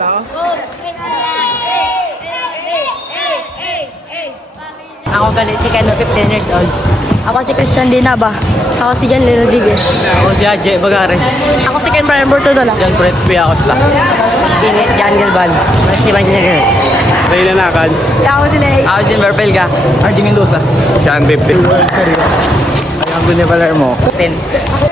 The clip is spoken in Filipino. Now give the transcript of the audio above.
Ako gali si Keno, 15 years old. Ako si Christian Dinaba. Ako si Jan Lee Rodriguez. Ako si Ajay Bagares. Ako si Ken Brian Bortodola. John Prince P. Acosta. Init Jan Gilban. Si Manchester. Ray Lanakan. Ako si Lay. Ako si Denver Pelga. RG Mendoza. Sean Bipti. Ayang Dunia Palermo. 10.